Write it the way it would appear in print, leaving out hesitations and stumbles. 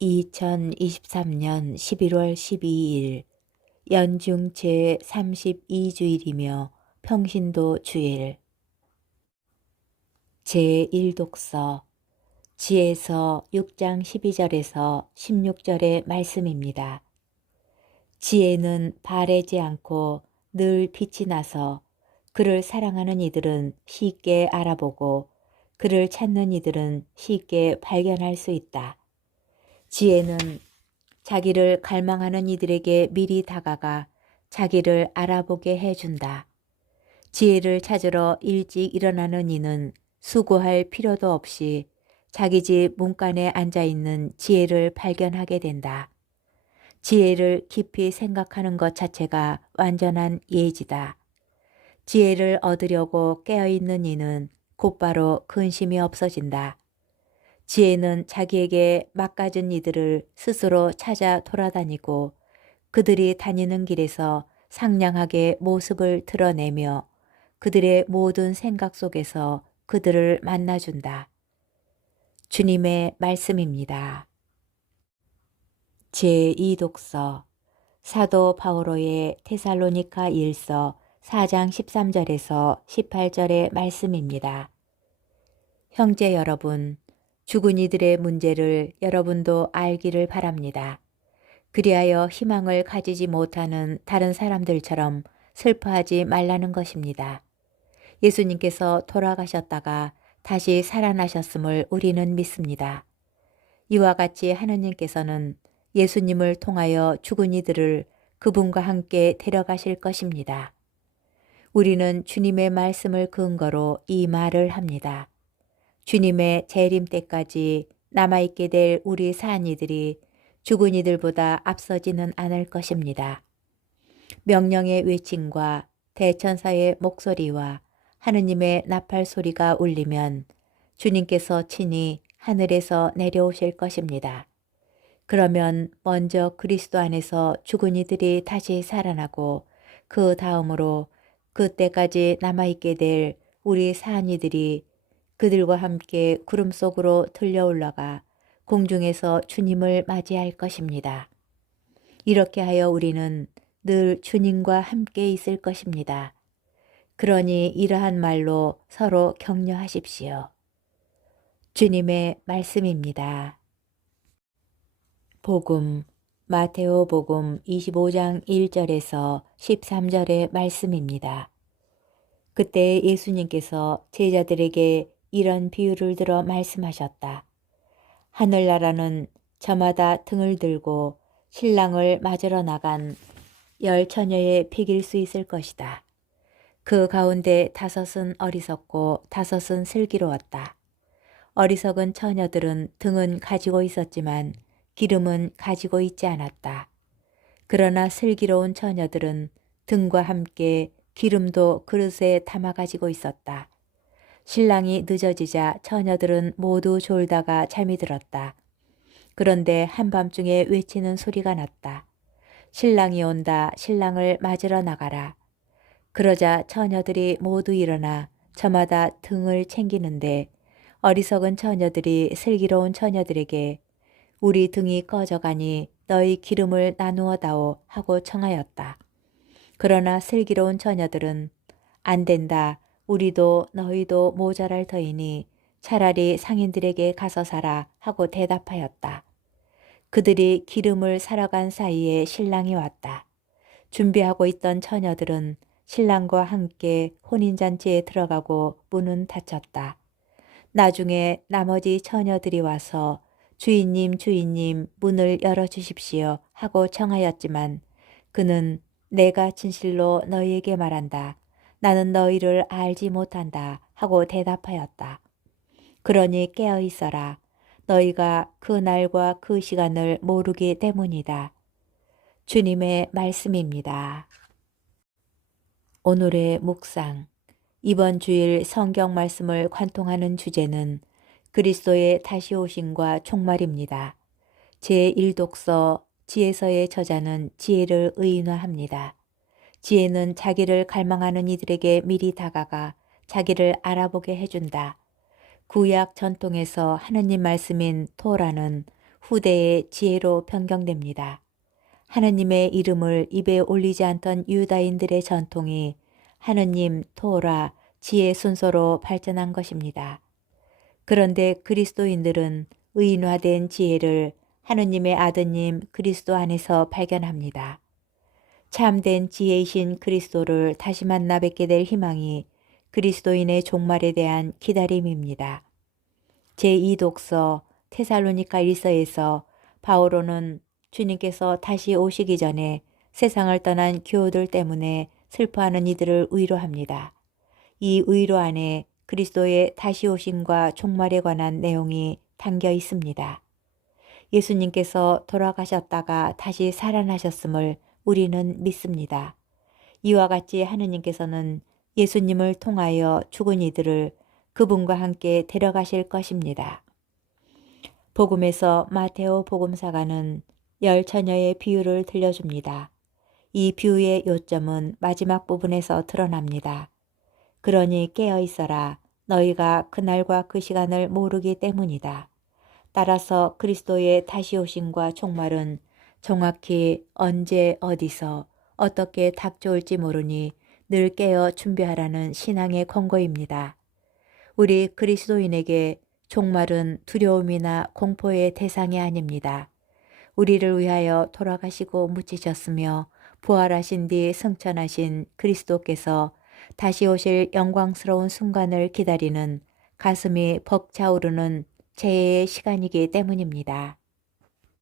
2023년 11월 12일 연중 제32주일이며 평신도 주일 제1독서 지에서 6장 12절에서 16절의 말씀입니다. 지혜는 바래지 않고 늘 빛이 나서 그를 사랑하는 이들은 쉽게 알아보고 그를 찾는 이들은 쉽게 발견할 수 있다. 지혜는 자기를 갈망하는 이들에게 미리 다가가 자기를 알아보게 해준다. 지혜를 찾으러 일찍 일어나는 이는 수고할 필요도 없이 자기 집 문간에 앉아있는 지혜를 발견하게 된다. 지혜를 깊이 생각하는 것 자체가 완전한 예지다. 지혜를 얻으려고 깨어있는 이는 곧바로 근심이 없어진다. 지혜는 자기에게 막가진 이들을 스스로 찾아 돌아다니고 그들이 다니는 길에서 상냥하게 모습을 드러내며 그들의 모든 생각 속에서 그들을 만나준다. 주님의 말씀입니다. 제2독서 사도 바오로의 데살로니가 1서 4장 13절에서 18절의 말씀입니다. 형제 여러분, 죽은 이들의 문제를 여러분도 알기를 바랍니다. 그리하여 희망을 가지지 못하는 다른 사람들처럼 슬퍼하지 말라는 것입니다. 예수님께서 돌아가셨다가 다시 살아나셨음을 우리는 믿습니다. 이와 같이 하느님께서는 예수님을 통하여 죽은 이들을 그분과 함께 데려가실 것입니다. 우리는 주님의 말씀을 근거로 이 말을 합니다. 주님의 재림 때까지 남아있게 될 우리 산 이들이 죽은 이들보다 앞서지는 않을 것입니다. 명령의 외침과 대천사의 목소리와 하느님의 나팔 소리가 울리면 주님께서 친히 하늘에서 내려오실 것입니다. 그러면 먼저 그리스도 안에서 죽은 이들이 다시 살아나고 그 다음으로 그때까지 남아있게 될 우리 산 이들이 그들과 함께 구름 속으로 들려 올라가 공중에서 주님을 맞이할 것입니다. 이렇게 하여 우리는 늘 주님과 함께 있을 것입니다. 그러니 이러한 말로 서로 격려하십시오. 주님의 말씀입니다. 복음 마테오 복음 25장 1절에서 13절의 말씀입니다. 그때 예수님께서 제자들에게 이런 비유를 들어 말씀하셨다. 하늘나라는 저마다 등을 들고 신랑을 맞으러 나간 10처녀의 픽일 수 있을 것이다. 그 가운데 5은 어리석고 5은 슬기로웠다. 어리석은 처녀들은 등은 가지고 있었지만 기름은 가지고 있지 않았다. 그러나 슬기로운 처녀들은 등과 함께 기름도 그릇에 담아 가지고 있었다. 신랑이 늦어지자 처녀들은 모두 졸다가 잠이 들었다. 그런데 한밤중에 외치는 소리가 났다. 신랑이 온다. 신랑을 맞으러 나가라. 그러자 처녀들이 모두 일어나 저마다 등을 챙기는데 어리석은 처녀들이 슬기로운 처녀들에게 우리 등이 꺼져가니 너희 기름을 나누어 다오 하고 청하였다. 그러나 슬기로운 처녀들은 안 된다. 우리도 너희도 모자랄 터이니 차라리 상인들에게 가서 사라 하고 대답하였다. 그들이 기름을 사러 간 사이에 신랑이 왔다. 준비하고 있던 처녀들은 신랑과 함께 혼인잔치에 들어가고 문은 닫혔다. 나중에 나머지 처녀들이 와서 주인님, 주인님, 문을 열어주십시오 하고 청하였지만 그는 내가 진실로 너희에게 말한다. 나는 너희를 알지 못한다 하고 대답하였다. 그러니 깨어 있어라. 너희가 그 날과 그 시간을 모르기 때문이다. 주님의 말씀입니다. 오늘의 묵상. 이번 주일 성경 말씀을 관통하는 주제는 그리스도의 다시 오심과 종말입니다. 제1독서 지혜서의 저자는 지혜를 의인화합니다. 지혜는 자기를 갈망하는 이들에게 미리 다가가 자기를 알아보게 해준다. 구약 전통에서 하느님 말씀인 토라는 후대의 지혜로 변경됩니다. 하느님의 이름을 입에 올리지 않던 유다인들의 전통이 하느님, 토라, 지혜 순서로 발전한 것입니다. 그런데 그리스도인들은 의인화된 지혜를 하느님의 아드님 그리스도 안에서 발견합니다. 참된 지혜이신 그리스도를 다시 만나 뵙게 될 희망이 그리스도인의 종말에 대한 기다림입니다. 제2독서 테살로니가 1서에서 바오로는 주님께서 다시 오시기 전에 세상을 떠난 교우들 때문에 슬퍼하는 이들을 위로합니다. 이 위로 안에 그리스도의 다시 오심과 종말에 관한 내용이 담겨 있습니다. 예수님께서 돌아가셨다가 다시 살아나셨음을 우리는 믿습니다. 이와 같이 하느님께서는 예수님을 통하여 죽은 이들을 그분과 함께 데려가실 것입니다. 복음에서 마테오 복음사가는 열 처녀의 비유를 들려줍니다. 이 비유의 요점은 마지막 부분에서 드러납니다. 그러니 깨어 있어라. 너희가 그날과 그 시간을 모르기 때문이다. 따라서 그리스도의 다시 오심과 종말은 정확히 언제 어디서 어떻게 닥쳐올지 모르니 늘 깨어 준비하라는 신앙의 권고입니다. 우리 그리스도인에게 종말은 두려움이나 공포의 대상이 아닙니다. 우리를 위하여 돌아가시고 묻히셨으며 부활하신 뒤 승천하신 그리스도께서 다시 오실 영광스러운 순간을 기다리는 가슴이 벅차오르는 제의 시간이기 때문입니다.